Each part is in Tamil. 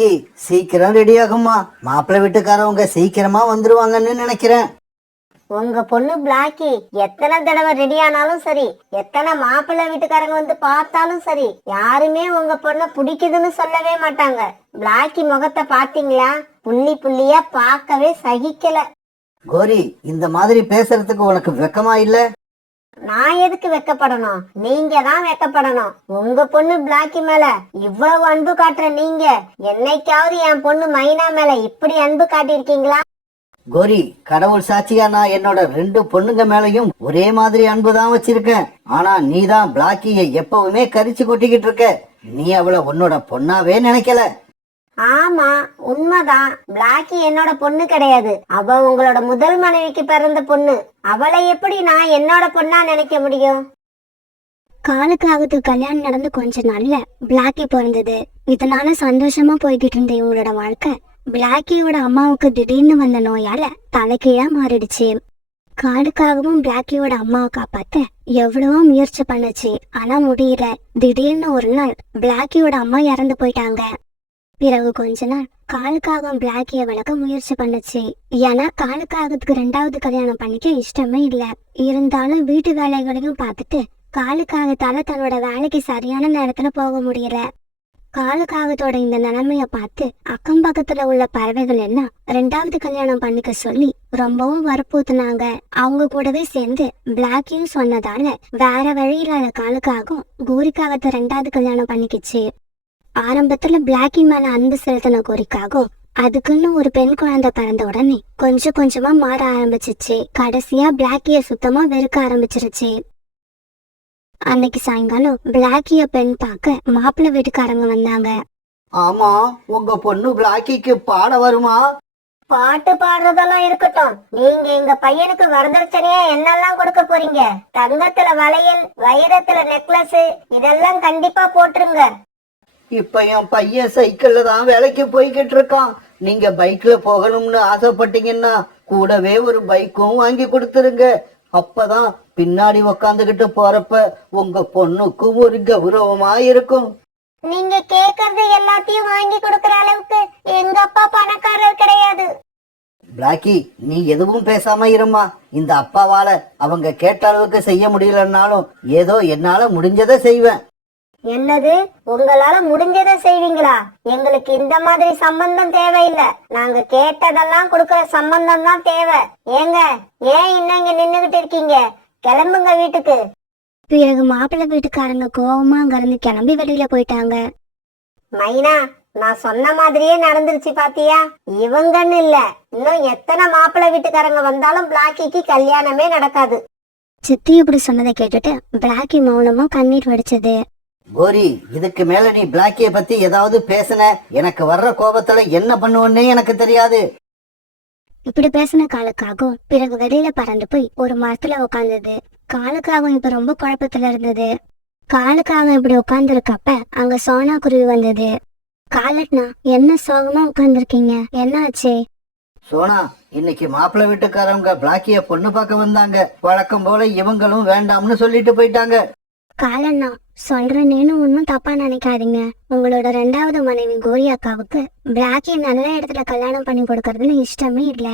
பிளாக்கி சீக்கிரம் ரெடி ஆகுமா? மாப்பிள்ளை வீட்டுக்காரவங்க சீக்கிரமா வந்துருவாங்கன்னு நினைக்கிறேன். உங்க பொண்ணு பிளாக்கி எத்தனை தடவை ரெடி ஆனாலும் சரி, எத்தனை மாப்பிள்ளை வீட்டுக்காரங்க வந்து பார்த்தாலும் சரி, யாருமே உங்க பொண்ணை பிடிக்குதுன்னு சொல்லவே மாட்டாங்க. பிளாக்கி முகத்தை பாத்தீங்களா? புள்ளி புள்ளியா பார்க்கவே சகிக்கல. கோரி, இந்த மாதிரி பேசுறதுக்கு உனக்கு வெக்கமா இல்ல? நான் எதுக்கு வெக்கப்படணும்? நீங்க தான் வெக்கப்படணும். உங்க பொண்ணு பிளாக்கி மேல இவ்வளவு அன்பு காட்டுற நீங்க என்னைக்காவது என் பொண்ணு மைனா மேல இப்படி அன்பு காட்டியிருக்கீங்களா? கோரி, கடவுள் சாட்சியா நான் என்னோட 2 பொண்ணுங்க மேலையும் ஒரே மாதிரி அன்புதான் வச்சிருக்கேன். ஆனா நீ தான் பிளாக்கிய எப்பவுமே கரிச்சு கொட்டிக்கிட்டு இருக்க. நீ அவளை உன்னோட பொண்ணாவே நினைக்கல. ஆமா, உண்மைதான். பிளாக்கி என்னோட பொண்ணு கிடையாது. அவ உங்களோட முதல் மனைவிக்கு பிறந்த பொண்ணு. அவளை எப்படி நான் என்னோட பொண்ணா நினைக்க முடியும்? காலுக்காகத்து கல்யாணம் நடந்து கொஞ்ச நாள்ல பிளாக்கி பிறந்தது. இதனால சந்தோஷமா போய்கிட்டு இருந்த இவங்களோட வாழ்க்கை பிளாக்கியோட அம்மாவுக்கு திடீர்னு வந்த நோயால தலைகீழா மாறிடுச்சு. காலுக்காகவும் பிளாக்கியோட அம்மாவை காப்பாத்த எவ்வளவோ முயற்சி பண்ணுச்சு, ஆனா முடியல. திடீர்னு ஒரு நாள் பிளாக்கியோட அம்மா இறந்து போயிட்டாங்க. பிறகு கொஞ்ச நாள் காலுக்காகவும் பிளாக்கிய வளர்க்க முயற்சி பண்ணுச்சு. ஏன்னா காலுக்காகத்துக்கு 2வது கல்யாணம் பண்ணிக்க இஷ்டமே இல்ல. இருந்தாலும் வீட்டு வேலைகளையும் பார்த்துட்டு காலுக்காகத்தால தன்னோட வேலைக்கு சரியான நேரத்துல போக முடியல. காலுக்காகத்தோட இந்த நிலைமைய பார்த்து அக்கம் பக்கத்துல உள்ள பறவைகள் எல்லாம் 2வது கல்யாணம் பண்ணிக்க சொல்லி ரொம்பவும் வற்புறுத்தினாங்க. அவங்க கூடவே சேர்ந்து பிளாக்கியும் சொன்னதால வேற வழி இல்லாத காலுக்காகவும் கோரிக்காகத்தை 2வது கல்யாணம் பண்ணிக்கிச்சு. ஆரம்பத்துல பிளாக்கி மேல அன்பு செலுத்தின கோரிக்காகவும் அதுக்குன்னு ஒரு பெண் குழந்தை பிறந்த உடனே கொஞ்சம் கொஞ்சமா மாற ஆரம்பிச்சிச்சு. கடைசியா பிளாக்கிய சுத்தமா வெறுக்க ஆரம்பிச்சிருச்சு. அன்னைக்கு சாயங்காலம் பிளாக்கிய பெண் பார்க்க மாப்பிள்ளை வீட்டுக்காரங்க வந்தாங்க. ஆமா, உங்க பொண்ணு பிளாக்கிக்கு பாட வருமா? பாட்டு பாடுறதெல்லாம் இருக்கட்டும், நீங்க எங்க பையனுக்கு வரதட்சணையா என்னெல்லாம் கொடுக்க போறீங்க? தங்கத்துல வளையல், வைரத்துல நெக்லஸ், இதெல்லாம் கண்டிப்பா போட்டுருங்க. இப்ப என் பையன் சைக்கிள்ல தான் வேலைக்கு போய்கிட்டு இருக்கான். நீங்க பைக்ல போகணும்னு ஆசைப்பட்டீங்கன்னா கூடவே ஒரு பைக்கும் வாங்கி கொடுத்துருங்க. அப்பதான் பின்னாடி உக்காந்துகிட்டு போறப்ப உங்க பொண்ணுக்கும் ஒரு கௌரவமா இருக்கும். நீங்க கேக்குறது எல்லாத்தையும் வாங்கி கொடுக்கற அளவுக்கு எங்க அப்பா பணக்காரர் கிடையாது. பிளாக்கி, நீ எதுவும் பேசாம இருமா. இந்த அப்பாவால அவங்க கேட்ட அளவுக்கு செய்ய முடியலன்னாலும் ஏதோ என்னால முடிஞ்சதை செய்வேன். என்னது, உங்களால முடிஞ்சதை செய்வீங்களா? எங்களுக்கு இந்த மாதிரி சம்பந்தம் தேவையில்லை. நாங்க கேட்டதெல்லாம் கொடுக்கற சம்பந்தம் தான் தேவை. ஏங்க, ஏன் இன்னும் இங்க நின்னுகிட்டு இருக்கீங்க? கிளம்புங்க வீட்டுக்கு. பிறகு மாப்பிள்ளை வீட்டுக்காரங்க கோவமா அங்க இருந்து கிளம்பி வெளியில போயிட்டாங்க. மைனா, நான் சொன்ன மாதிரியே நடந்துருச்சு பாத்தியா? இவங்கன்னு இல்ல, இன்னும் எத்தனை மாப்பிள்ளை வீட்டுக்காரங்க வந்தாலும் பிளாக்கிக்கு கல்யாணமே நடக்காது. சித்தி இப்படி சொன்னதை கேட்டுட்டு பிளாக்கி மௌனமா கண்ணீர் வடிச்சது. கோரி, இதுக்கு மேல நீ பிளாக்கிய பத்தி ஏதாவது பேசுன, எனக்கு வர்ற கோபத்துல என்ன பண்ணுவன்னே எனக்கு தெரியாது. இப்படி பேசின காலுக்காகவும் பிறகு வெளியில பறந்து போய் ஒரு மரத்துல உட்கார்ந்தது. காலுக்காகவும் இப்ப ரொம்ப குழப்பத்துல இருந்தது. காலுக்காகவும் இப்படி உட்கார்ந்து இருக்கப்ப அங்க சோனா குருவி வந்தது. காலட்னா, என்ன சோகமா உட்கார்ந்துருக்கீங்க? என்ன ஆச்சு? சோனா, இன்னைக்கு மாப்பிள்ளை வீட்டுக்காரவங்க பிளாக்கிய பொண்ணு பார்க்க வந்தாங்க. வழக்கம் போல இவங்களும் வேண்டாம்னு சொல்லிட்டு போயிட்டாங்க. காலண்ணா, சொல்றேன்னு ஒன்னும் தப்பா நினைக்காதீங்க. உங்களோட 2வது மனைவி கோரி அக்காவுக்கு பிளாக்கி நல்ல இடத்துல கல்யாணம் பண்ணி கொடுக்கறதுல இஷ்டமே இல்ல.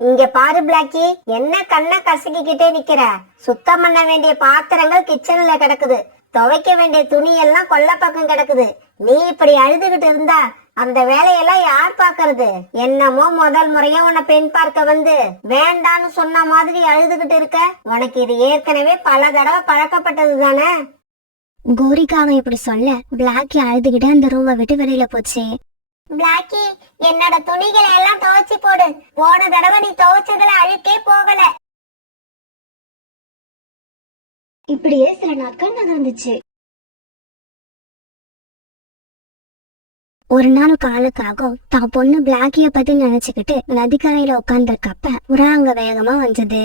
இங்க பாரு பிளாக்கி, என்ன கண்ண கசக்கிக்கிட்டே நிக்கிற? சுத்தம் பண்ண வேண்டிய பாத்திரங்கள் கிச்சன்ல கிடக்குது, துவைக்க வேண்டிய துணி எல்லாம் கொல்ல பக்கம் கிடக்குது. நீ இப்படி அழுதுகிட்டு இருந்தா அந்த வேலையெல்லாம் யார் பாக்குறது? என்னமோ முதல் முறையா உன்னை பெண் பார்க்க வந்து வேண்டான்னு சொன்ன மாதிரி அழுதுகிட்டு இருக்க. உனக்கு இது ஏற்கனவே பல தடவை பழக்கப்பட்டது தானே? கோரிக்காவை இப்படி சொல்ல பிளாக்கி அழுதுகிட்டு அந்த ரூமை விட்டு வெளியில போச்சு. பிளாக்கி, என்னோட துணிகளை எல்லாம் துவைச்சு போடு. போன தடவை நீ துவைச்சதுல அழுக்கே போகல. இப்படியே சில நாட்கள் நகர்ந்துச்சு. ஒரு நாள் காலுக்காகவும் தான் பொண்ணு பிளாக்கிய பத்தி நினைச்சுக்கிட்டு நதிக்கரையில உட்கார்ந்துருக்கப்ப புறா அங்க வேகமா வந்தது.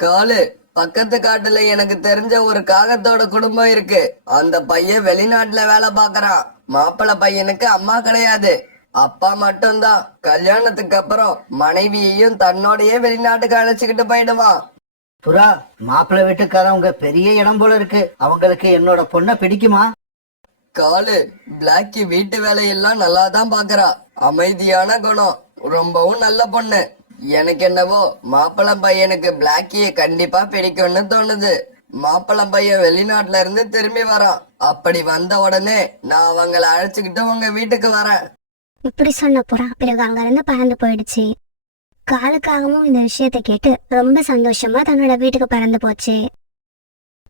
காலு, பக்கத்து காட்டுல எனக்கு தெரிஞ்ச ஒரு காகத்தோட குடும்பம் இருக்கு. அந்த பையன் வெளிநாட்டுல வேலை பாக்குறான். மாப்பிள்ளை பையனுக்கு அம்மா கிடையாது, அப்பா மட்டும்தான். கல்யாணத்துக்கு அப்புறம் மனைவியையும் தன்னோடயே வெளிநாட்டுக்கு அழைச்சுக்கிட்டு போயிடுவான். புறா, மாப்பிள்ளை வீட்டுக்காரவங்க பெரிய இடம் போல இருக்கு. அவங்களுக்கு என்னோட பொண்ணை பிடிக்குமா? காலு, பிளாக்கி வீட்டு வேலையெல்லாம் நல்லா தான் பாக்குறா. அமைதியான குணம், ரொம்பவும் நல்ல பொண்ணு. எனக்கு என்னவோ மாப்பிள்ளை பையனுக்கு பிளாக்கிய கண்டிப்பா பிடிக்கும்னு தோணுது. மாப்பிள்ளை பையன் வெளிநாட்டுல இருந்து திரும்பி வரான். அப்படி வந்த உடனே நான் அவங்கள அழைச்சுக்கிட்டு உங்க வீட்டுக்கு வரேன். இப்படி சொன்ன புறா பிறகு அங்கிருந்து பறந்து போயிடுச்சு. காலுக்காகவும் இந்த விஷயத்தை கேட்டு ரொம்ப சந்தோஷமா தன்னோட வீட்டுக்கு பறந்து போச்சு.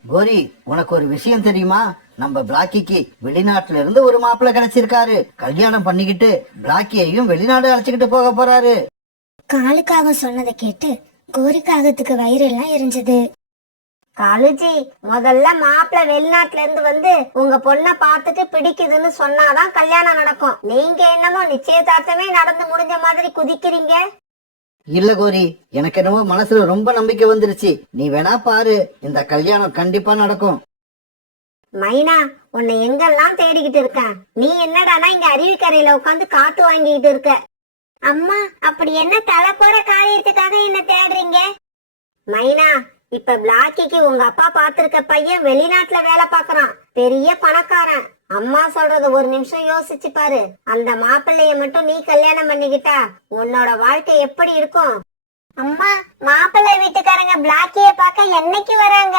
கோரி, உனக்கு ஒரு விஷயம் தெரியுமா? நம்ம பிளாக்கிக்கு வெளிநாட்டுல இருந்து ஒரு மாப்பிள்ளை கிடைச்சிருக்காரு. கல்யாணம் பண்ணிக்கிட்டு பிளாக்கியையும் வெளிநாடு அழைச்சுக்கிட்டு போக போறாரு. காலுக்காக சொன்னதை கேட்டு கோரிக்காகத்துக்கு வயிறெல்லாம் எரிஞ்சது. காலுஜி, முதல்ல மாப்பிள்ள வெளிநாட்டுல இருந்து வந்து உங்க பொண்ணை பார்த்துட்டு பிடிக்குதுன்னு சொன்னாதான் கல்யாணம் நடக்கும். நீங்க என்னமோ நிச்சயதார்த்தமே நடந்து முடிஞ்ச மாதிரி குதிக்கிறீங்க. இல்ல கோரி, எனக்கு என்னவோ மனசுல ரொம்ப நம்பிக்கை வந்துருச்சு. நீ வேணா பாரு, இந்த கல்யாணம் கண்டிப்பா நடக்கும். மைனா, உன்னை எங்கெல்லாம் தேடிக்கிட்டு இருக்கேன். நீ என்னடானா இங்க அருவிக்கரையில உட்காந்து காத்து வாங்கிட்டு இருக்க. அம்மா, அப்படி என்ன தலை போற காரியத்துக்காக என்ன தேடுறீங்க? மைனா, இப்ப பிளாக்கிக்கு உங்க அப்பா பாத்திருக்க பையன் வெளிநாட்டுல வேலை பாக்குறான். பெரிய பணக்காரன். அம்மா சொல்றது ஒரு நிமிஷம் யோசிச்சு பாரு. அந்த மாப்பிள்ளைய மட்டும் நீ கல்யாணம் பண்ணிக்கிட்டா உன்னோட வாழ்க்கை எப்படி இருக்கும்? அம்மா, மாப்பிள்ளை வீட்டுக்காரங்க பிளாக்கிய பார்க்க என்னைக்கு வராங்க?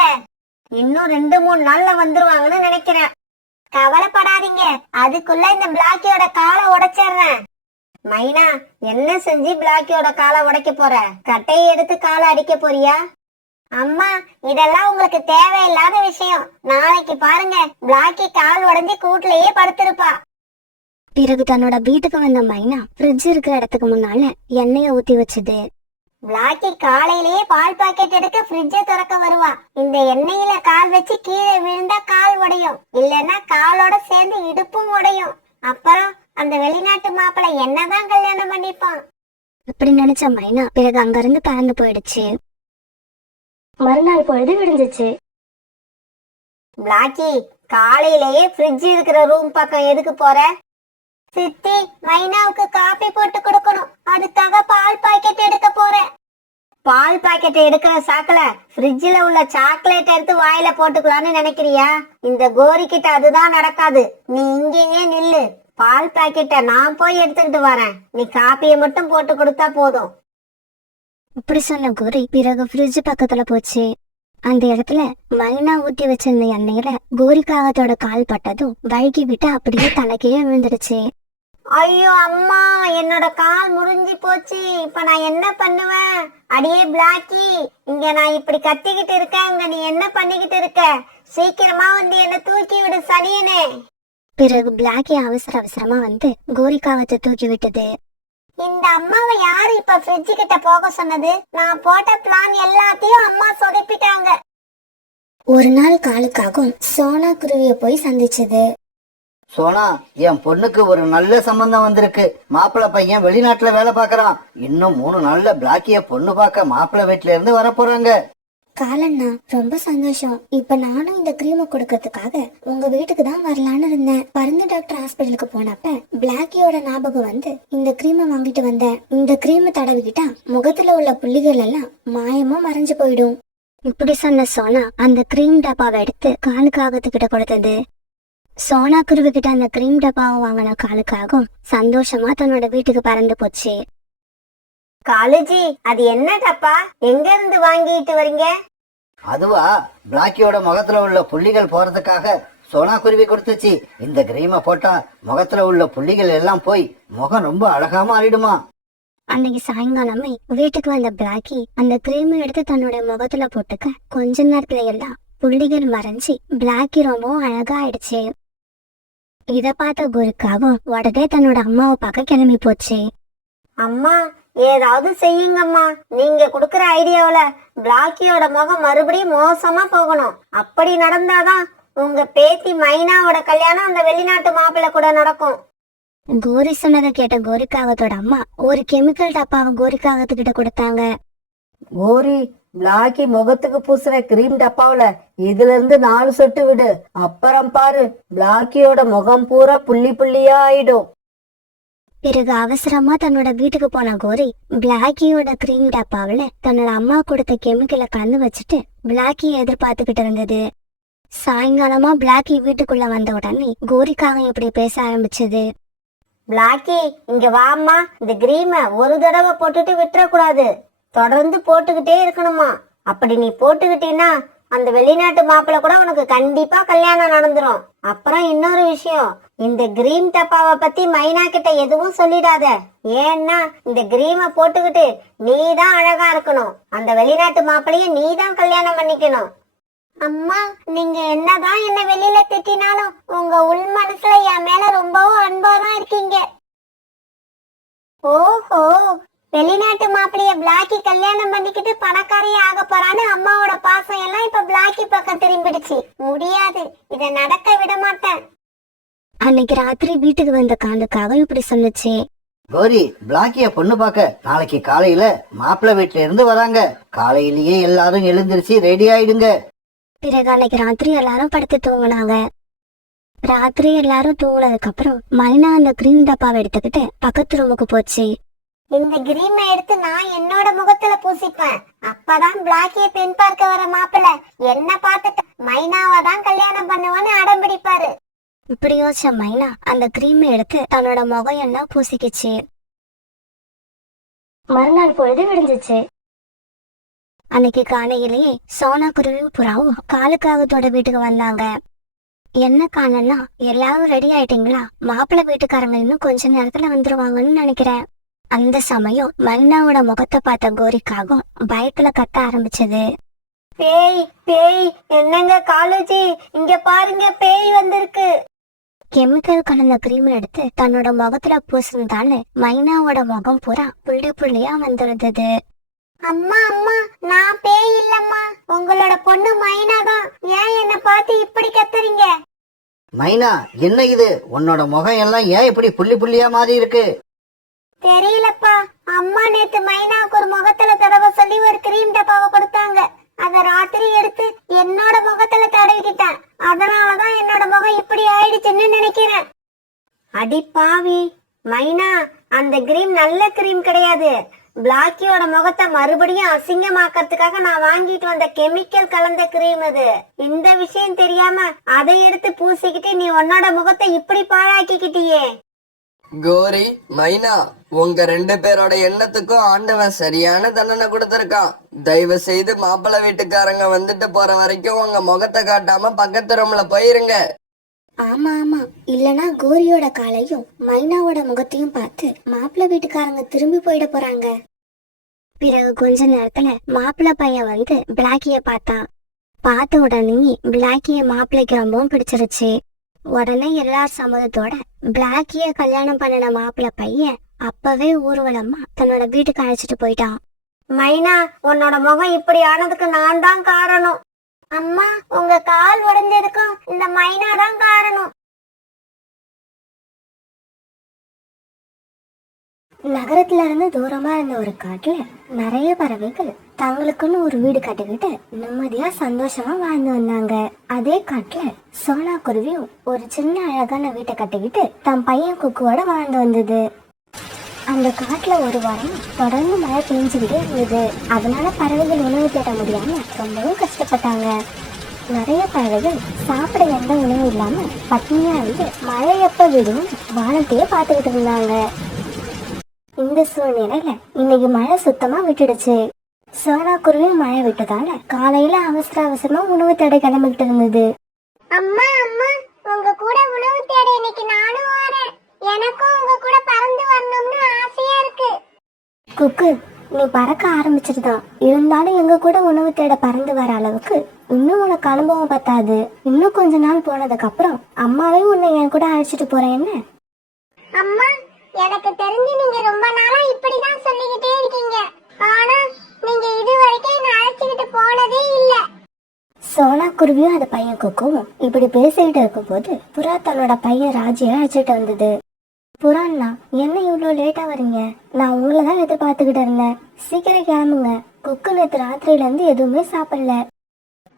இன்னும் 2-3 நாள்ல வந்துருவாங்கன்னு நினைக்கிறேன். கவலைப்படாதீங்க, அதுக்குள்ள இந்த பிளாக்கியோட காலை உடைச்சிடுறேன். மைனா, என்ன செஞ்சு பிளாக்கியோட காலை உடைக்க போற? கட்டையை எடுத்து காலை அடிக்க போறியா? அம்மா, இதெல்லாம் உங்களுக்கு தேவையில்லாத விஷயம். நாளைக்கு பாருங்க, பிளாக்கி கால் உடைஞ்சு கூட்டுலயே படுத்திருப்பா. பிறகு தன்னோட வீட்டுக்கு வந்த மைனா ஃப்ரிட்ஜ் இருக்கிற இடத்துக்கு முன்னால எண்ணெய ஊத்தி வச்சுது. பிளாக்கி காலையிலேயே பால் பாக்கெட் எடுக்க ஃப்ரிட்ஜை திறக்க வருவா. இந்த எண்ணெயில கால் வச்சு கீழே விழுந்தா கால் உடையும், இல்லன்னா காலோட சேர்ந்து இடுப்பும் உடையும். அப்புறம் அந்த வெளிநாட்டு மாப்பிள்ளை என்னதான் கல்யாணம் பண்ணிப்பான். இப்படி நினைச்ச மைனா பிறகு அங்கிருந்து பறந்து போயிடுச்சு. மறுநாள் பொழுது விடிஞ்சிச்சு. பிளாக்கி, காலையிலேயே ஃப்ரிட்ஜ் இருக்கிற ரூம் பக்கம் எதுக்கு போற? சித்தி, மைனாவுக்கு காபி போட்டு கொடுக்கணும், அதுக்காக பால் பாக்கெட் எடுக்க போறேன். பால் பாக்கெட் எடுக்கிற சாக்குல ஃப்ரிட்ஜில் உள்ள சாக்லேட் எடுத்து வாயில போட்டுக்கலான்னு நினைக்கிறியா? இந்த கோரி கிட்ட அதுதான் நடக்காது. நீ இங்கேயே நில்லு. பால் பாக்கெட்டை நான் போய் எடுத்துக்கிட்டு வரேன். நீ காப்பியை மட்டும் போட்டு கொடுத்தா போதும். இப்படி சொன்ன கோரி பிறகு ஃப்ரிட்ஜ் பக்கத்துல போச்சு. அந்த இடத்துல மைனா ஊத்தி வச்சிருந்த எண்ணெயில கோரிக்காகத்தோட கால் பட்டதும் வழுக்கி விட்டு அப்படியே தலைக்கீழே விழுந்துடுச்சு. ஐயோ அம்மா, என்னோட கால் முறிஞ்சு போச்சு. இப்ப நான் என்ன பண்ணுவேன்? அடியே பிளாக்கி, இங்க நான் இப்படி கத்திக்கிட்டு இருக்கேன், அங்க நீ என்ன பண்ணிக்கிட்டு இருக்க? சீக்கிரமா வந்து என்ன தூக்கி விடு சனியனே. பிறகு பிளாக்கி அவசர அவசரமா வந்து கோரிக்காகத்தை தூக்கி விட்டது. இந்த அம்மாவை யாரு இப்ப ஃப்ரிட்ஜ் கிட்ட போக சொன்னது? நான் போட்ட பிளான் எல்லாத்தையும் அம்மா சொதப்பிட்டாங்க. ஒரு நாள் காலுக்காகவும் சோனா குருவிய போய் சந்திச்சது. சோனா, என் பொண்ணுக்கு ஒரு நல்ல சம்பந்தம் வந்திருக்கு. மாப்பிள்ளை பையன் வெளிநாட்டுல வேலை பாக்குறான். இன்னும் 3 நாள்ல பிளாக்கிய பொண்ணு பார்க்க மாப்பிள்ளை வீட்டுல இருந்து வர போறாங்க. காலண்ணா, ரொம்ப சந்தோஷம். இப்ப நானும் இந்த கிரீமை கொடுக்கறதுக்காக உங்க வீட்டுக்கு தான் வரலான்னு இருந்தேன். பருந்து டாக்டர் ஹாஸ்பிட்டலுக்கு போனப்ப பிளாக்கியோட ஞாபகம் வந்து இந்த கிரீமை வாங்கிட்டு வந்தேன். இந்த கிரீமை தடவிக்கிட்டா முகத்துல உள்ள புள்ளிகள் எல்லாம் மாயமா மறைஞ்சு போயிடும். இப்படி சொன்ன சோனா அந்த கிரீம் டப்பாவை எடுத்து காலுக்காகத்துக்கிட்ட கொடுத்தது. சோனா குருவி கிட்ட அந்த கிரீம் டப்பாவை வாங்கின காலுக்காகவும் சந்தோஷமா தன்னோட வீட்டுக்கு பறந்து போச்சு. காலேஜி, அது என்ன டப்பா? எங்க இருந்து வாங்கிட்டு வரீங்க? அதுவா, பிளாக்கியோட முகத்துல உள்ள புள்ளிகள் போறதுக்காக சோனா குருவி கொடுத்துச்சு. இந்த கிரீமை போட்டா முகத்துல உள்ள புள்ளிகள் எல்லாம் போய் முகம் ரொம்ப அழகா மாறிடுமா. அன்னைக்கு சாயங்காலமே வீட்டுக்கு வந்த பிளாக்கி அந்த கிரீமை எடுத்து தன்னோட முகத்துல போட்டுக்க கொஞ்ச நேரத்துல எல்லாம் புள்ளிகள் மறைஞ்சி பிளாக்கி ரொம்பவும் அழகா ஆயிடுச்சு. இத பார்த்த கோரிக்காவும் உடனே தன்னோட அம்மாவை பார்க்க கிளம்பி போச்சு. அம்மா, ஏதாவது செய்யுங்கம்மா. நீங்க குடுக்கற ஐடியாவில பிளாக்கியோட முகம் மறுபடியும் மோசமா போகணும். அப்படி நடந்தாதான் உங்க பேத்தி மைனாவோட கல்யாணம் அந்த வெளிநாட்டு மாப்பிள்ளை கூட நடக்கும். கோரி சொன்னதை கேட்ட கோரிக்காகத்தோட அம்மா ஒரு கெமிக்கல் டப்பாவை கோரிக்காகத்துக்கிட்ட கொடுத்தாங்க. கோரி, பிளாக்கி முகத்துக்கு பூசுற கிரீம் டப்பாவுல இதுல இருந்து 4 சொட்டு விடு. அப்புறம் பாரு, பிளாக்கியோட முகம் பூரா புள்ளி புள்ளியா ஆயிடும். பிறகு அவசரமா தன்னோட வீட்டுக்கு போன கோரி பிளாக்கியோட கிரீம் டப்பாவில தன்னோட அம்மா கொடுத்த கெமிக்கலை கலந்து வச்சுட்டு பிளாக்கியை எதிர்பார்த்துக்கிட்டு இருந்தது. சாயங்காலமா பிளாக்கி வீட்டுக்குள்ள வந்த உடனே கோரிக்காக இப்படி பேச ஆரம்பிச்சது. பிளாக்கி இங்க வாம்மா. இந்த கிரீமை ஒரு தடவை போட்டுட்டு விட்டுறக்கூடாது, தொடர்ந்து போட்டுக்கிட்டே இருக்கணுமா. அப்படி நீ போட்டுக்கிட்டீன்னா அந்த வெளிநாட்டு மாப்பிள்ள கூட உனக்கு கண்டிப்பா கல்யாணம் நடந்துரும். அப்புறம் இன்னொரு விஷயம், இந்த கிரீம் டப்பாவை பத்தி மைனா கிட்ட எதுவும் சொல்லிடாத. ஏன்னா இந்த கிரீமை போட்டுக்கிட்டு நீ தான் அழகா இருக்கணும், அந்த வெளிநாட்டு மாப்பிள்ளைய நீ தான் கல்யாணம் பண்ணிக்கணும். அம்மா, நீங்க என்னதான் என்ன வெளியில திட்டினாலும் உங்க உள் மனசுல என் மேல ரொம்பவும் அன்பாதான் இருக்கீங்க. ஓஹோ, வெளிநாட்டு மாப்பிளைய பிளாக்கி கல்யாணம் பண்ணிக்கிட்டு பணக்காரி ஆக போறான்னு அம்மாவோட பாசம் எல்லாம் இப்ப பிளாக்கி பக்கம் திரும்பிடுச்சு. முடியாது, இத நடக்க விட மாட்டேன். அன்னைக்கு ராத்திரி வீட்டுக்கு வந்த காலுக்காக இப்படி சொல்லுச்சு. கோரி, பிளாக்கிய பொண்ணு பார்க்க நாளைக்கு காலையில மாப்பிள்ளை வீட்டுல இருந்து வராங்க. காலையிலேயே எல்லாரும் எழுந்திருச்சு ரெடி ஆயிடுங்க. பிறகு அன்னைக்கு ராத்திரி எல்லாரும் படுத்து தூங்கினாங்க. ராத்திரி எல்லாரும் தூங்கினதுக்கு அப்புறம் மைனா அந்த கிரீம் டப்பாவை எடுத்துக்கிட்டு பக்கத்து ரூமுக்கு போச்சு. இந்த கிரீமை எடுத்து நான் என்னோட முகத்துல பூசிப்பேன். அப்பதான் பிளாக்கிய பெண் பார்க்க வர மாப்பிள்ள என்ன பார்த்துட்டு மைனாவை தான் கல்யாணம் பண்ணுவான்னு அடம் பிடிப்பாரு. இப்படி யோசிச்ச மைனா அந்த கிரீமை எடுத்து தன்னோட முகம் எல்லாம் பூசிக்கிச்சு. மறுநாள் பொழுது விடிஞ்சிச்சு. அன்னைக்கு காலையிலேயே சோனா குருவியும் புறாவும் காலுக்காகத்தோட வீட்டுக்கு வந்தாங்க. என்ன காணனா, எல்லாரும் ரெடி ஆயிட்டீங்களா? மாப்பிள்ளை வீட்டுக்காரங்க இன்னும் கொஞ்ச நேரத்துல வந்துருவாங்கன்னு நினைக்கிறேன். அந்த சமயம் மைனாவோட முகத்தை பார்த்த கோரிக்காகவும் பயத்துல கத்த ஆரம்பிச்சது. பேய் பேய், என்னங்க காலுஜி, இங்க பாருங்க பேய் வந்திருக்கு. கெமிக்கல் கலந்த கிரீம் எடுத்து தன்னோட முகத்துல பூசினதால மைனாவோட முகம் பூரா புள்ளி புள்ளியா வந்திருந்தது. அம்மா அம்மா, நான் பேய் இல்லம்மா, உங்களோட பொண்ணு மைனா தான். ஏன் என்ன பார்த்து இப்படி கத்துறீங்க? மைனா, என்ன இது? உன்னோட முகம் எல்லாம் ஏன் இப்படி புள்ளி புள்ளியா மாறி இருக்கு? தெரியலப்பா, அம்மா நேத்து மைனாவுக்கு ஒரு முகத்துல தடவை சொல்லி ஒரு கிரீம் டப்பாவை கொடுத்தாங்க. அத ராத்திரி எடுத்து என்னோட முகத்துல தடவிக்கிட்டேன். அதனாலதான் என்னோட முகம் இப்படி ஆயிடுச்சுன்னு நினைக்கிறேன். அடி பாவி மைனா, அந்த கிரீம் நல்ல கிரீம் கிடையாது. பிளாக்கியோட முகத்தை மறுபடியும் அசிங்கமாக்கிறதுக்காக நான் வாங்கிட்டு வந்த கெமிக்கல் கலந்த கிரீம் அது. இந்த விஷயம் தெரியாம அதை எடுத்து பூசிக்கிட்டு நீ உன்னோட முகத்தை இப்படி பாழாக்கிக்கிட்டியே. கோரி, மைனா, உங்க 2 பேரோட எண்ணத்துக்கும் ஆண்டவன் சரியான தண்டனை கொடுத்திருக்கான். தயவு செய்து மாப்பிள்ளை வீட்டுக்காரங்க வந்துட்டு போற வரைக்கும் உங்க முகத்தை காட்டாம பக்கத்து ரூம்ல போயிருங்க. ஆமா ஆமா, இல்லனா கோரியோட காலையும் மைனாவோட முகத்தையும் பார்த்து மாப்பிள்ளை வீட்டுக்காரங்க திரும்பி போயிட போறாங்க. பிறகு கொஞ்ச நேரத்துல மாப்பிள்ளை பையன் வந்து பிளாக்கிய பார்த்தான். பார்த்த உடனே பிளாக்கிய மாப்பிள்ளைக்கு ரொம்பவும் பிடிச்சிருச்சு. உடனே எல்லார் சம்மதத்தோட பிளாக்கிய கல்யாணம் பண்ணின மாப்பிள்ளை பையன் அப்பவே ஊர்வலமா தன்னோட வீட்டுக்கு அழைச்சிட்டு போயிட்டான். மைனா, உன்னோட முகம் இப்படி ஆனதுக்கு நான் தான் காரணம். அம்மா, உங்க கால் உடைஞ்சதுக்கும் இந்த மைனா தான் காரணம். நகரத்துல இருந்து தூரமா இருந்த ஒரு காட்டுல நிறைய பறவைகள் தங்களுக்குன்னு ஒரு வீடு கட்டிக்கிட்டு நிம்மதியா சந்தோஷமா வாழ்ந்து வந்தாங்க. அதே காட்டுல சோனா குருவியும் ஒரு சின்ன அழகான வீட்டை கட்டிக்கிட்டு தன் பையன் குக்குவோட வாழ்ந்து வந்தது. அந்த காட்டுல ஒரு வாரம் தொடர்ந்து மழை பெஞ்சுக்கிட்டே இருந்தது. அதனால பறவைகள் உணவு தேட முடியாம ரொம்பவும் கஷ்டப்பட்டாங்க. நிறைய பறவைகள் சாப்பிட எந்த உணவு இல்லாம பட்னியா இருந்து மழை எப்ப விடும் வானத்தையே பார்த்துக்கிட்டு இருந்தாங்க. இந்த சூழ்நிலையில இன்னைக்கு மழை சுத்தமா விட்டுடுச்சு. சோனா குருவி மழை விட்டதால காலையில அவசர அவசரமா உணவு தேட கிளம்பிட்டு இருந்தது. அம்மா அம்மா, உங்க கூட உணவு தேட இன்னைக்கு நானும் வரேன். எனக்கும் உங்க கூட பறந்து வரணும்னு ஆசையா இருக்கு. குக்கு, நீ பறக்க ஆரம்பிச்சிருதான், இருந்தாலும் எங்க கூட உணவு தேட பறந்து வர அளவுக்கு இன்னும் உனக்கு அனுபவம் பத்தாது. இன்னும் கொஞ்ச நாள் போனதுக்கு அப்புறம் அம்மாவே உன்னை என் கூட அழைச்சிட்டு போறேன். என்ன அம்மா, எனக்கு தெரிஞ்சு நீங்க ரொம்ப நாளா இப்படிதான் சொல்லிக்கிட்டே இருக்கீங்க. ஆனா நீங்க இது வரைக்கும் என்ன அழைச்சிக்கிட்டு போனதே இல்ல. சோனா குருவியும் அது பையன் குக்குவும் இப்படி பேசிக்கிட்டு இருக்கும் போது புறா தன்னோட பையன் ராஜியை அழைச்சிட்டு வந்தது. புறான்னா, என்ன இவ்வளோ லேட்டா வரீங்க? நான் உங்களை தான் எதிர்பார்த்துக்கிட்டு இருந்தேன். சீக்கிரம் கிளம்புங்க. குக்கு நேற்று ராத்திரியில இருந்து எதுவுமே சாப்பிடல.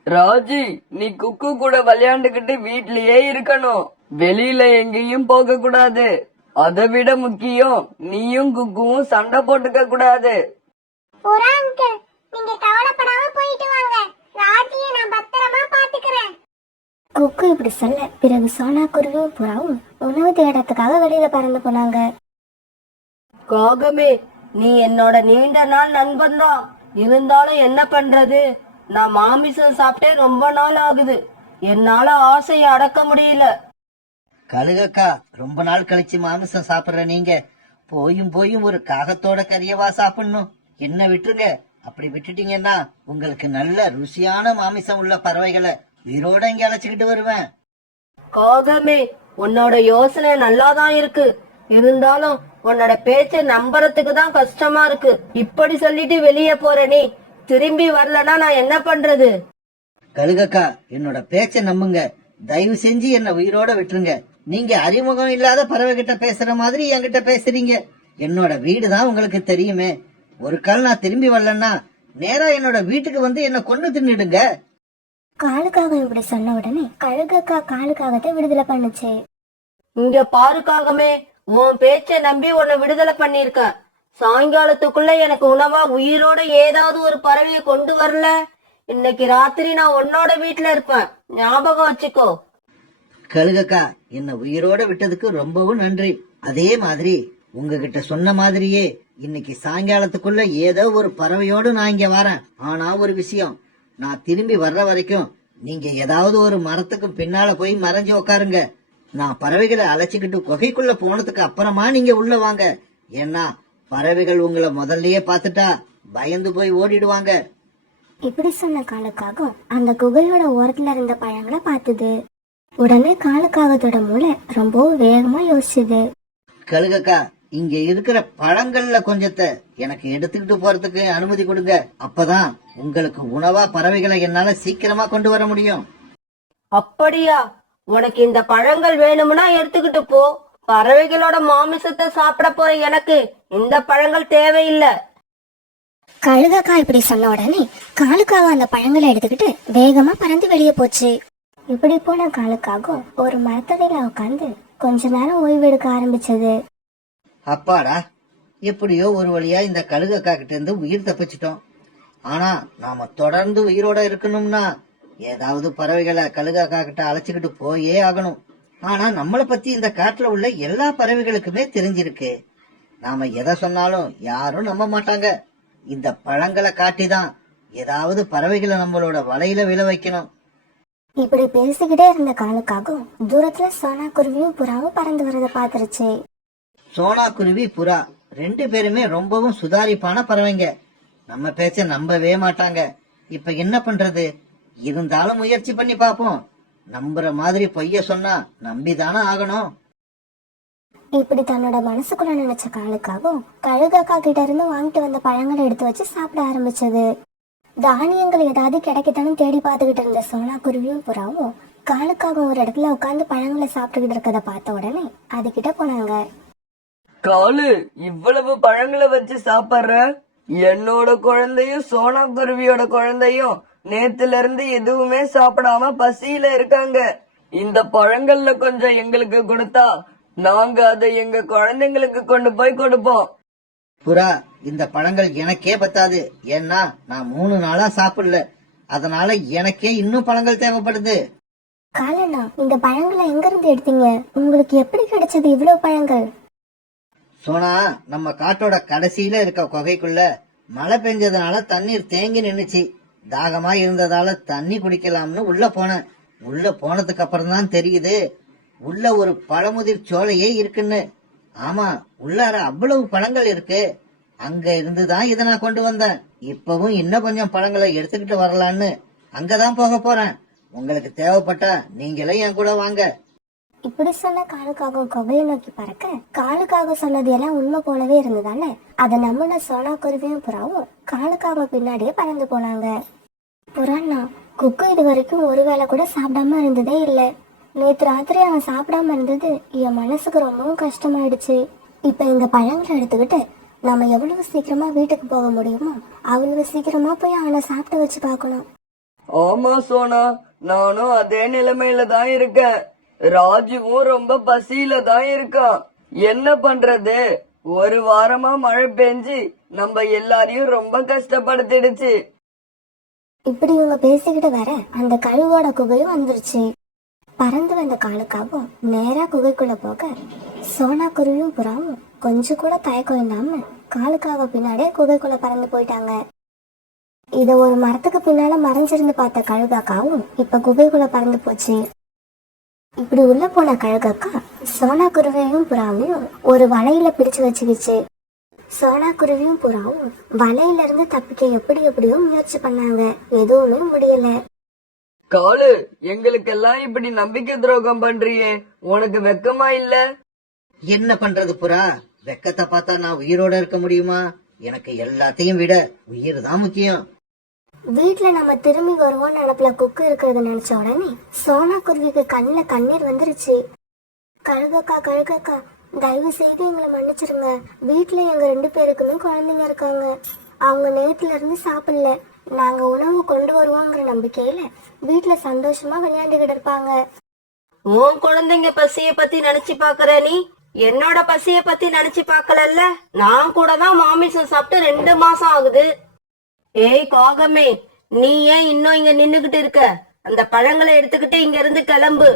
ராஜி, நீ குக்கு கூட விளையாண்டுகிட்டு வீட்லயே இருக்கணும். வெளியில எங்கேயும் போக கூடாது. அதை விட முக்கியம், நீயும் குக்குவும் சண்டை போட்டுக்க கூடாது. புறா அங்கிள், நீங்க கவலைப்படாம போயிட்டு வாங்க. ராஜியை நான் பத்திரமா பாத்துக்கிறேன். குக்கு இப்படி சொல்ல பிறகு சோனா குருவியும் புறாவும் உணவு தேடத்துக்காக வெளியில பறந்து போனாங்க. காகமே, நீ என்னோட நீண்ட நாள் நண்பன் தான். இருந்தாலும் என்ன பண்றது, நான் மாமிசம் சாப்பிட்டே ரொம்ப நாள் ஆகுது. என்னால ஆசையை அடக்க முடியல. கழுகக்கா, ரொம்ப நாள் கழிச்சு மாமிசம் சாப்பிடுற நீங்க போயும் போயும் ஒரு காகத்தோட கறியவா சாப்பிடணும்? என்ன விட்டுருங்க. அப்படி விட்டுட்டீங்கன்னா உங்களுக்கு நல்ல ருசியான மாமிசம் உள்ள பறவைகளை உயிரோட இங்க அழைச்சுக்கிட்டு வருவேன். காகமே, உன்னோட யோசனை நல்லாதான் இருக்கு. இருந்தாலும் உன்னோட பேச்சை நம்புறதுக்கு தான் கஷ்டமா இருக்கு. இப்படி சொல்லிட்டு வெளியே போற நீ திரும்பி வரலன்னா நான் என்ன பண்றது? கழுகக்கா, என்னோட பேச்ச நம்புங்க. தயவு செஞ்சு என்ன உயிரோட விட்டுருங்க. நீங்க அறிமுகம் இல்லாத பறவை கிட்ட பேசுற மாதிரி என்கிட்ட பேசுறீங்க. என்னோட வீடு தான் உங்களுக்கு தெரியுமே. ஒரு கால் நான் திரும்பி வரலன்னா நேரா என்னோட வீட்டுக்கு வந்து என்ன கொண்டு தின்னுடுங்க. காலுக்காகம் இப்படி சொன்ன உடனே கழுகக்கா காலுக்காகத்தை விடுதலை பண்ணுச்சு. இங்க பாரு காகமே, உன் பேச்சை நம்பி உன்னை விடுதலை பண்ணிருக்கேன். சாயங்காலத்துக்குள்ள எனக்கு உணவா உயிரோட ஏதாவது ஒரு பறவையை கொண்டு வரல, இன்னைக்கு ராத்திரி நான் உன்னோட வீட்டுல இருப்பேன். ஞாபகம் வச்சுக்கோ. கழுகக்கா, என்ன உயிரோட விட்டதுக்கு ரொம்பவும் நன்றி. அதே மாதிரி உங்ககிட்ட சொன்ன மாதிரியே இன்னைக்கு சாயங்காலத்துக்குள்ள ஏதோ ஒரு பறவையோடு நான் இங்க வரேன். ஆனா ஒரு விஷயம், நான் திரும்பி வர்ற வரைக்கும் நீங்க ஏதாவது ஒரு மரத்துக்கு பின்னால போய் மறைஞ்சு உக்காருங்க. நான் பறவைகளை அழைச்சிக்கிட்டு குகைக்குள்ள போனதுக்கு அப்புறமா நீங்க உள்ள வாங்க. ஏன்னா பறவைகள் உங்களை முதல்லயே பாத்துட்டா பயந்து போய் ஓடிடுவாங்க. இப்படி சொன்ன காலுக்காகம் அந்த குகையோட ஓரத்துல இருந்த பழங்களை பார்த்தது. உடனே காலுக்காகத்தோட மூளை ரொம்பவும் வேகமா யோசிச்சுது. கழுகக்கா, இங்க இருக்கிற பழங்கள்ல கொஞ்சத்தை எனக்கு எடுத்துக்கிட்டு போறதுக்கு அனுமதி கொடுங்க. அப்பதான் உங்களுக்கு உணவா பறவைகளை என்னால சீக்கிரமா கொண்டு வர முடியும். அப்படியா? உனக்கு இந்த பழங்கள் வேணும்னா எடுத்துக்கிட்டு போ. பறவைகளோட மாமிசத்தை சாப்பிட போற எனக்கு இந்த பழங்கள் தேவையில்லை. கழுகக்கா இப்படி சொன்ன உடனே காலுக்காக அந்த பழங்களை எடுத்துக்கிட்டு வேகமா பறந்து வெளியே போச்சு. இப்படி போன காலுக்காகம் ஒரு மரத்தடியில உட்காந்து கொஞ்ச நேரம் ஓய்வு எடுக்க ஆரம்பிச்சது. அப்பாடா, எப்படியோ ஒரு வழியா இந்த கழுகக்கா கிட்ட இருந்து உயிர் தப்பிச்சிட்டோம். ஆனா நாம தொடர்ந்து உயிரோட இருக்கணும்னா ஏதாவது பறவைகளை கழுகக்கா கிட்ட அழைச்சுக்கிட்டு போயே ஆகணும். ஆனா நம்மளை பத்தி இந்த காட்டுல உள்ள எல்லா பறவைகளுக்குமே தெரிஞ்சிருக்கு. நாம எதை சொன்னாலும் யாரும் நம்ப மாட்டாங்க. இந்த பழங்களை காட்டிதான் ஏதாவது பறவைகளை நம்மளோட வலையில விழ வைக்கணும். இப்படி பேசிக்கிட்டே இருந்த காலுக்காகவும் தூரத்துல சோனா குருவியும் புறாவும் பறந்து வரத பாத்துருச்சு. சோனா குருவி, புறா ரெண்டு பேருமே ரொம்பவும் சுதாரிப்பான பறவைங்க. நம்ம பேச்ச நம்பவே மாட்டாங்க. இப்ப என்ன பண்றது? இருந்தாலும் முயற்சி பண்ணி பாப்போம். நம்புற மாதிரி பொய்ய சொன்னா நம்பிதானே ஆகணும். இப்படி தன்னோட மனசுக்குள்ள நினைச்ச காலுக்காகவும் கழுகக்கா கிட்ட இருந்து வாங்கிட்டு வந்த பழங்களை எடுத்து வச்சு சாப்பிட ஆரம்பிச்சது. தானியங்கள் ஏதாவது கிடைக்கத்தானு தேடி பார்த்துக்கிட்டு இருந்த சோனா குருவியும் புறாவும் காலுக்காக ஒரு இடத்துல உட்காந்து பழங்களை சாப்பிட்டுக்கிட்டு இருக்கத பார்த்த உடனே அதுகிட்ட போனாங்க. காலு, இவ்வளவு பழங்களை வச்சு சாப்பிடுற? என்னோட குழந்தையும் சோனா குருவியோட குழந்தையும் நேத்துல இருந்து எதுவுமே சாப்பிடாம பசியில இருக்காங்க. இந்த பழங்கள்ல கொஞ்சம் எங்களுக்கு கொடுத்தா நாங்க அதை எங்க குழந்தைங்களுக்கு கொண்டு போய் கொடுப்போம். புறா, இந்த பழங்கள் எனக்கே பத்தாது. ஏன்னா நான் 3 நாளா சாப்பிடல. அதனால எனக்கே இன்னும் பழங்கள் தேவைப்படுது. காலண்ணா, இந்த பழங்களை எங்க இருந்து எடுத்தீங்க? உங்களுக்கு எப்படி கிடைச்சது இவ்வளவு பழங்கள்? சோனா, நம்ம காட்டோட கடைசியில இருக்க குகைக்குள்ள மழை பெஞ்சதுனால தண்ணீர் தேங்கி நின்னுச்சு. தாகமா இருந்ததால தண்ணி குடிக்கலாம்னு உள்ள போனேன். உள்ள போனதுக்கு அப்புறம் தான் தெரியுது உள்ள ஒரு பழமுதிர் சோலையே இருக்குன்னு. ஆமா, உள்ளார அவ்வளவு பழங்கள் இருக்கு. அங்க இருந்துதான் இதை நான் கொண்டு வந்தேன். இப்பவும் இன்னும் கொஞ்சம் பழங்களை எடுத்துக்கிட்டு வரலான்னு அங்கதான் போக போறேன். உங்களுக்கு தேவைப்பட்டா நீங்களே என் கூட வாங்க. இப்படி சொன்ன காலுக்காக குகையை நோக்கி பறக்க காலுக்காக சொன்னது எல்லாம் உண்மை போலவே இருந்ததால அதை நம்பின சோனா குருவியும் புறாவும் காலுக்காக பின்னாடியே பறந்து போனாங்க. புறாண்ணா, குக்கு இது வரைக்கும் ஒரு வேளை கூட சாப்பிடாம இருந்ததே இல்லை. நேற்று ராத்திரி அவன் சாப்பிடாம இருந்தது என் மனசுக்கு ரொம்பவும் கஷ்டமாயிடுச்சு. இப்ப இந்த பழங்களை எடுத்துக்கிட்டு நம்ம எவ்வளவு சீக்கிரமா வீட்டுக்கு போக முடியுமோ அவ்வளவு சீக்கிரமா போய் அவனை சாப்பிட வச்சு பார்க்கணும். ஆமா சோனா, நானும் அதே நிலைமையில தான் இருக்கேன். ராஜுவும் ரொம்ப பசியில தான் இருக்கான். என்ன பண்றது? ஒரு வாரமா மழை பெஞ்சு நம்ம எல்லாரையும் ரொம்ப கஷ்டப்படுத்திடுச்சு. இப்படி இவங்க பேசிக்கிட்டு வர அந்த கழுவோட குகையும் வந்துருச்சு. பறந்து வந்த காலுக்காவும் நேரா குகைக்குள்ள போக சோனா குருவியும் புறாவும் கொஞ்சம் கூட தயக்கம் இல்லாம காலுக்காக பின்னாடியே குகைக்குள்ள பறந்து போயிட்டாங்க. இத ஒரு மரத்துக்கு பின்னால மறைஞ்சிருந்து பார்த்த கழுகாக்காவும் இப்ப குகைக்குள்ள பறந்து போச்சு. இப்படி உள்ள போன கழுகாக்கா சோனா குருவியும் புறாவையும் ஒரு வலையில பிடிச்சு வச்சுக்கிச்சு. சோனா குருவியும் புறாவும் வலையில இருந்து தப்பிக்க எப்படி எப்படியோ முயற்சி பண்ணாங்க. எதுவுமே முடியல. காலு, எங்களுக்கெல்லாம் இப்படி நம்பிக்கை துரோகம் பண்றியே, உனக்கு வெக்கமா இல்ல? என்ன பண்றது புறா? வெக்கத்தை பார்த்தா நான் உயிரோட இருக்க முடியுமா? எனக்கு எல்லாத்தையும் விட உயிர் தான் முக்கியம். வீட்டுல நம்ம திரும்பி வருவோம் நினப்புல குக்கு இருக்கிறத நினைச்ச உடனே சோனா குருவிக்கு கண்ணுல கண்ணீர் வந்துருச்சு. கழுகக்கா கழுகக்கா, தயவு செய்து எங்களை மன்னிச்சிருங்க. வீட்டுல எங்க 2 பேருக்குமே குழந்தைங்க இருக்காங்க. அவங்க நேத்துல இருந்து சாப்பிடல. நாங்க உணவு கொண்டு வருவோங்கிற நம்பிக்கையில வீட்டுல சந்தோஷமா விளையாண்டுகிட்டு இருப்பாங்க. உன் குழந்தைங்க பசிய பத்தி நினைச்சு பாக்குற நீ என்னோட பசிய பத்தி நினைச்சு பாக்கலல்ல. நான் கூட தான் மாமிசம் சாப்பிட்டு 2 மாசம் ஆகுது. ஏய் காகமே, நீ ஏன் இன்னும் இங்க நின்னுகிட்டு இருக்க? அந்த பழங்களை எடுத்துக்கிட்டு இங்க இருந்து கிளம்பு.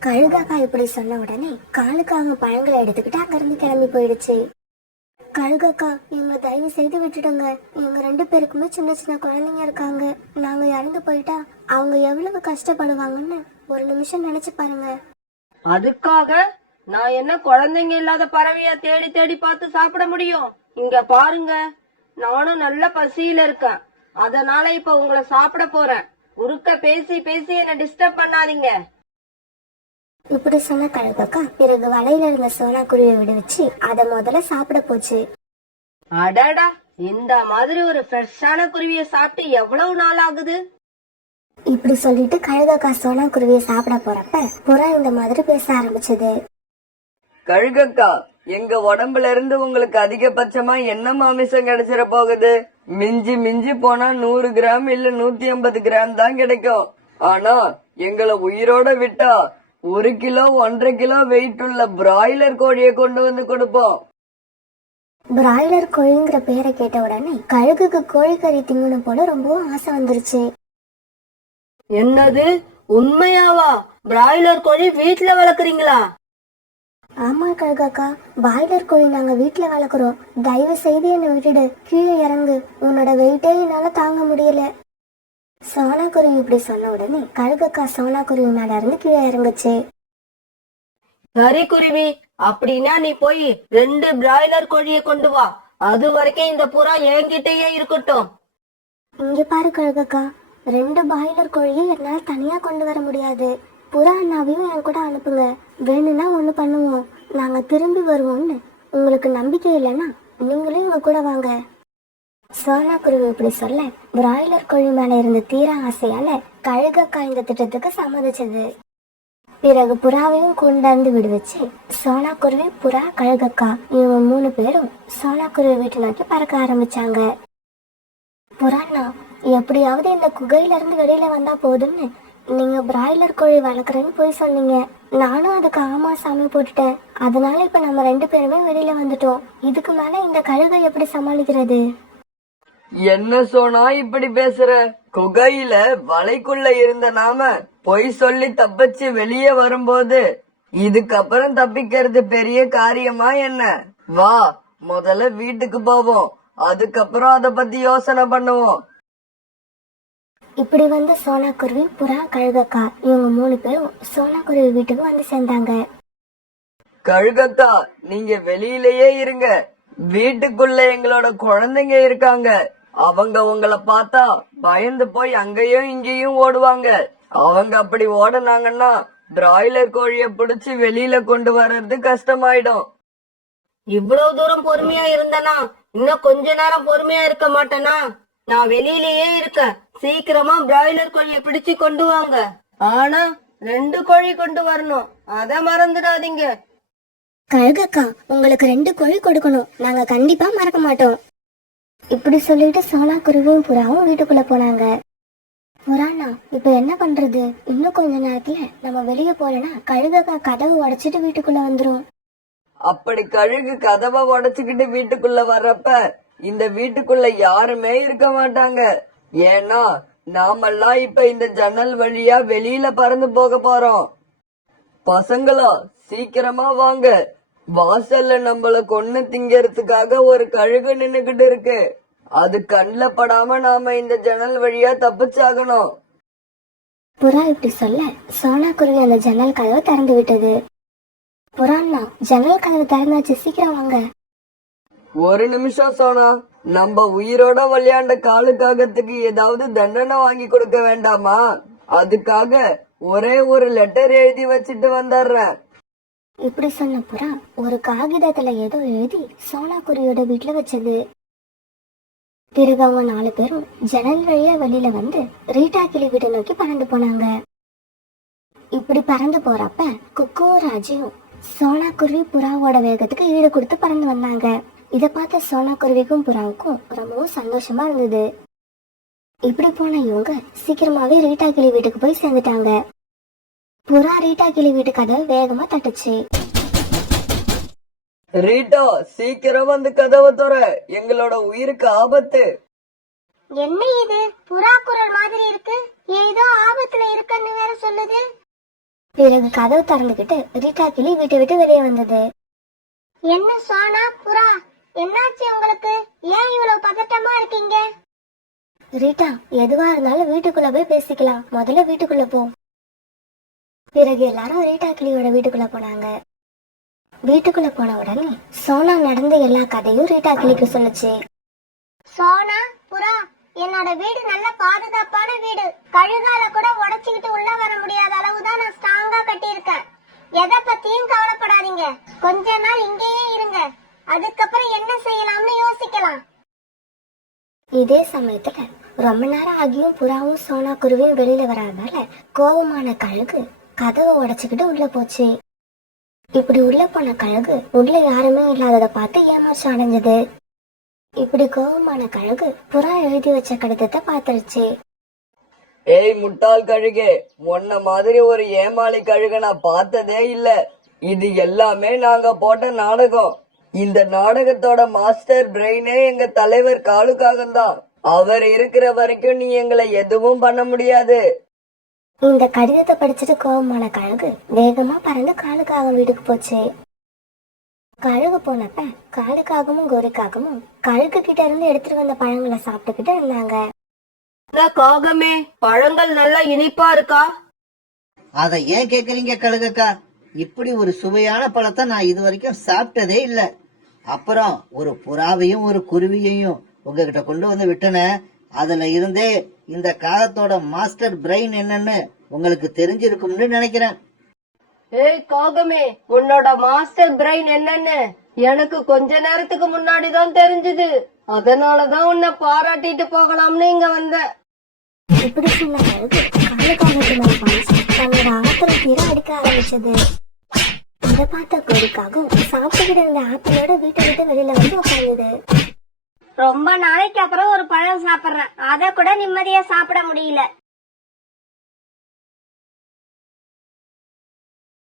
கழுகாக்கா இப்படி சொன்ன உடனே காலுக்காக பழங்களை எடுத்துக்கிட்டு அங்கிருந்து கிளம்பி போயிடுச்சு. கழுகாக்கா, எங்களை தயவு செய்து விட்டுடுங்க. எங்க 2 பேருக்குமே சின்ன சின்ன குழந்தைங்க இருக்காங்க. நாங்க இறந்து போயிட்டா அவங்க எவ்வளவு கஷ்டப்படுவாங்கன்னு ஒரு நிமிஷம் நினைச்சு பாருங்க. அதுக்காக நான் என்ன குழந்தைங்க இல்லாத பறவையா தேடி தேடி பார்த்து சாப்பிட முடியும்? இங்க பாருங்க, நானும் நல்ல பசியில இருக்கேன். அதனால இப்ப உங்களை சாப்பிட போறேன். உருக்க பேசி பேசி என்ன டிஸ்டர்ப் பண்ணாதீங்க. இப்படி சொன்ன கழுகாக்கா பிறகு வலையில இருந்த சோனா குருவியை விடுவிச்சு அதை முதல்ல சாப்பிட போச்சு. அடடா, இந்த மாதிரி ஒரு ஃப்ரெஷ்ஷான குருவியை சாப்பிட்டு எவ்வளவு நாள் ஆகுது? இப்படி சொல்லிட்டு கழுகாக்கா சோனா குருவியை சாப்பிட போறப்ப புறா இந்த மாதிரி பேச ஆரம்பிச்சது. கழுகக்கா, எங்க உடம்புல இருந்து உங்களுக்கு அதிகபட்சமா என்ன மாமிசம் கிடைச்சிட போகுது? மிஞ்சி மிஞ்சி போனா 100 கிராம் இல்ல 150 கிராம் தான் கிடைக்கும். ஆனா எங்களை உயிரோட விட்டா 1 கிலோ 1.5 கிலோ வெயிட் உள்ள பிராய்லர் கோழியை கொண்டு வந்து கொடுப்போம். பிராய்லர் கோழிங்கிற பேரை கேட்ட உடனே கழுகுக்கு கோழிக்கறி திங்கணும் போல ரொம்பவும் ஆசை வந்துருச்சு. என்னது, உண்மையாவா? பிராய்லர் கோழி வீட்டுல வளர்க்குறீங்களா? ஆமா கழுகாக்கா, பாய்லர் கோழி நாங்க வீட்டுல வளர்க்குறோம். தயவு செய்து என்னை விட்டுடு, கீழே இறங்கு. உன்னோட வெயிட்டே என்னால தாங்க முடியல. சோனா குருவி இப்படி சொன்ன உடனே கழுகாக்கா சோனா குருவி மேல இருந்து கீழே இறங்குச்சு. சரி குருவி, அப்படின்னா நீ போய் 2 பிராய்லர் கோழியை கொண்டு வா. அது வரைக்கும் இந்த புறா என்கிட்டயே இருக்கட்டும். இங்க பாரு கழுகாக்கா, 2 பாய்லர் கோழியை என்னால தனியா கொண்டு வர முடியாது. புறா அண்ணாவையும் என் கூட அனுப்புங்க. வேணும்னா ஒண்ணு பண்ணுவோம், நாங்க திரும்பி வருவோம்னு. உங்களுக்கு நம்பிக்கை இல்லைன்னா நீங்களும் எங்க கூட வாங்க. சோனா குருவி இப்படி சொல்ல பிராய்லர் கோழி மேல இருந்த தீர ஆசையால கழுகாக்கா இந்த திட்டத்துக்கு சம்மதிச்சது. பிறகு புறாவையும் கொண்டாந்து விடுவிச்சு சோனா குருவி, புறா, கழுகாக்கா இவங்க 3 பேரும் சோனா குருவி வீட்டு நோக்கி பறக்க ஆரம்பிச்சாங்க. புறாண்ணா, எப்படியாவது இந்த குகையில இருந்து வெளியில வந்தா போதும்னு நீங்க பிராய்லர் கோழி வளர்க்குறேன்னு போய் சொன்னீங்க. நானும் அதுக்கு ஆமா சாமி போட்டுட்டேன். அதனால இப்ப நம்ம 2 பேருமே வெளியில வந்துட்டோம். இதுக்கு மேல இந்த கழுகை எப்படி சமாளிக்கிறது? என்ன சோனா இப்படி பேசுற? குகையில வலைக்குள்ள இருந்த நாம பொய் சொல்லி தப்பிச்சு வெளியே வரும்போது இதுக்கப்புறம் தப்பிக்கிறது பெரிய காரியமா என்ன? வா, முதல்ல வீட்டுக்கு போவோம், அதுக்கப்புறம் அத பத்தி யோசனை பண்ணுவோம். இப்படி வந்து சோனா குருவி, புறா, கழுகக்கா இவங்க 3 பேரும் சோனா குருவி வீட்டுக்கு வந்து சேர்ந்தாங்க. கழுகக்கா, நீங்க வெளியிலேயே இருங்க. வீட்டுக்குள்ள எங்களோட குழந்தைங்க இருக்காங்க. அவங்க உங்களை பார்த்தா பயந்து போய் அங்கேயும் இங்கேயும் ஓடுவாங்க. அவங்க அப்படி ஓடுனாங்கன்னா பிராய்லர் கோழிய பிடிச்சு வெளியில கொண்டு வர்றது கஷ்டமாயிடும். இவ்வளவு தூரம் பொறுமையா இருந்தனா இன்னும் கொஞ்ச நேரம் பொறுமையா இருக்க மாட்டேனா? நான் வெளியிலேயே இருக்கேன். சீக்கிரமா பிராய்லர் கோழியை பிடிச்சு கொண்டு வாங்க. ஆனா 2 கோழி கொண்டு வரணும், அத மறந்துடாதீங்க. கழுகக்கா, உங்களுக்கு 2 கோழி கொடுக்கணும். நாங்க கண்டிப்பா மறக்க மாட்டோம். இப்படி சொல்லிட்டு சோனா குருவியும் புறாவும் வீட்டுக்குள்ள போனாங்க. புறாண்ணா, இப்ப என்ன பண்றது? இன்னும் கொஞ்ச நேரத்துல நம்ம வெளியே போலனா கழுகக்கா கதவை உடைச்சிட்டு வீட்டுக்குள்ள வந்துரும். அப்படி கழுகு கதவை உடைச்சுக்கிட்டு வீட்டுக்குள்ள வர்றப்ப இந்த வீட்டுக்குள்ள யாருமே இருக்க மாட்டாங்க. ஏன்னா நாமெல்லாம் இப்ப இந்த ஜன்னல் வழியா வெளியில பறந்து போக போறோம். பசங்களா சீக்கிரமா வாங்க, வாசல்ல நம்மள கொன்னு திங்கறதுக்காக ஒரு கழுகு நின்னுகிட்டு இருக்கு. அது கண்ணுல படாம நாம இந்த ஜன்னல் வழியா தப்பிச்சாகணும். புறா இப்படி சொல்ல சோனா குருவி அந்த ஜன்னல் கதவை திறந்து விட்டது. புறான்னா ஜன்னல் கதவு திறந்தாச்சு, சீக்கிரம் வாங்க. ஒரு நிமிஷம் சோனா, நம்ம உயிரோட விளையாண்ட காலுக்காகத்துக்கு ஏதாவது தண்டனை வாங்கி கொடுக்க வேண்டாமா? அதுக்காக ஒரே ஒரு லெட்டர் எழுதி வச்சிட்டு வந்துடுறேன். இப்படி சொன்ன புறா ஒரு காகிதத்துல ஏதோ எழுதி சோனா குருவியோட வீட்டுல வச்சது. பிறகு அவங்க 4 பேரும் ஜன்னல் வழியா வெளியில வந்து ரீட்டா கிளி வீட்டை நோக்கி பறந்து போனாங்க. இப்படி பறந்து போறப்ப குக்கு ராஜும் சோனா குருவி புறாவோட வேகத்துக்கு ஈடு கொடுத்து பறந்து வந்தாங்க. இத பார்த்த சோனா குருவிக்கும் புறாவுக்கும் ரொம்பவும் சந்தோஷமா இருந்தது. இப்படி போன இவங்க சீக்கிரமாவே ரீட்டா கிளி வீட்டுக்கு போய் சேர்ந்துட்டாங்க. புறா ரீட்டா கிளி வீட்டு கதவை வேகமா தட்டுச்சு. ரீட்டா, சீக்கிரம் வந்து கதவை தர, எங்களோட உயிருக்கு ஆபத்து. என்ன இது புறா குரல் மாதிரி இருக்கு? ஏதோ ஆபத்துல இருக்குன்னு வேற சொல்லுது. பிறகு கதவு திறந்துகிட்டு ரீட்டா கிளி வீட்டை விட்டு வெளியே வந்தது. என்ன சோனா புறா, என்னாச்சு உங்களுக்கு? ஏன் இவ்வளவு பதட்டமா இருக்கீங்க? ரீட்டா, எதுவா இருந்தாலும் வீட்டுக்குள்ள போய் பேசிக்கலாம், முதல்ல வீட்டுக்குள்ள போ. பிறகு எல்லாரும் ரீட்டா கிளியோட வீட்டுக்குள்ள போனாங்க. வீட்டுக்குள்ள போன உடனே சோனா நடந்த எல்லா கதையும் ரீட்டா கிளிக்கு சொல்லுச்சு. சோனா புறா, என்னோட வீடு நல்ல பாதுகாப்பான வீடு. கழுகால கூட உடைச்சுக்கிட்டு உள்ள வர முடியாத அளவுதான் நான் ஸ்ட்ராங்கா கட்டியிருக்கேன். எதை பத்தியும் கவலைப்படாதீங்க. கொஞ்ச நாள் இங்கேயே இருங்க, அதுக்கப்புறம் என்ன செய்யலாம்னு யோசிக்கலாம். இதே சமயத்துல ரொம்ப நேரம் ஆகியும் புறாவும் சோனா குருவியும் வெளியில வராதனால கோபமான கழுகு கதவை உடைச்சுக்கிட்டு உள்ள போச்சு. இப்படி உள்ள போன கழுகு உள்ள யாருமே இல்லாததை பார்த்து ஏமாற்றம் அடைஞ்சது. இப்படி கோபமான கழுகு புறா எழுதி வச்ச கடிதத்தை பார்த்துருச்சு. ஏய் முட்டாள் கழுகே, உன்ன மாதிரி ஒரு ஏமாளி கழுக நான் பார்த்ததே இல்ல. இது எல்லாமே நாங்க போட்ட நாடகம். இந்த நாடகத்தோட மாஸ்டர் பிரெயினே எங்க தலைவர் காலுக்காகத்தான். அவர் இருக்கிற வரைக்கும் நீ எங்களை எதுவும் பண்ண முடியாது. இந்த கடிதத்தை படிச்சுட்டு கோபமான கழுகு வேகமா பறந்து காலுக்காக வீட்டுக்கு போச்சு. கழுகு போனப்ப காலுக்காகவும் கோரிக்காகவும் கழுகு கிட்ட இருந்து எடுத்துட்டு வந்த பழங்களை சாப்பிட்டுக்கிட்டு இருந்தாங்க. காகமே, பழங்கள் நல்லா இனிப்பா இருக்கா? அதை ஏன் கேக்குறீங்க கழுகக்கா? இப்படி ஒரு சுவையான பழத்தை நான் இது வரைக்கும் சாப்பிட்டதே இல்ல. அப்புறம் ஒரு புறாவையும் ஒரு குருவியையும் உங்ககிட்ட கொண்டு வந்து விட்டன. அதுல இருந்தே இந்த காகத்தோட மாஸ்டர் பிரெயின் என்னன்னு உங்களுக்கு தெரிஞ்சிருக்கும்னு நினைக்கிறேன். ஏய் காகமே, உன்னோட மாஸ்டர் பிரெயின் என்னன்னு எனக்கு கொஞ்ச நேரத்துக்கு முன்னாடிதான் தெரிஞ்சது. அதனாலதான் உன்னை பாராட்டிட்டு போகலாம்னு இங்க வந்தேன். இப்படி சொன்ன கழுகு காலுக்காகத்து மேல பாய்ச்சி தன்னோட ஆத்திர தீர அடிக்க ஆரம்பிச்சது. இதை பார்த்த கோரிக்காகவும் சாப்பிட்டுக்கிட்டு இருந்த ஆப்பிளோட வீட்டை விட்டு வெளியில வந்து உட்கார்ந்தது. ரொம்ப நாளைக்கு அப்புறம் ஒரு பழம் சாப்பிடுறேன், அத கூட நிம்மதியா சாப்பிட முடியல.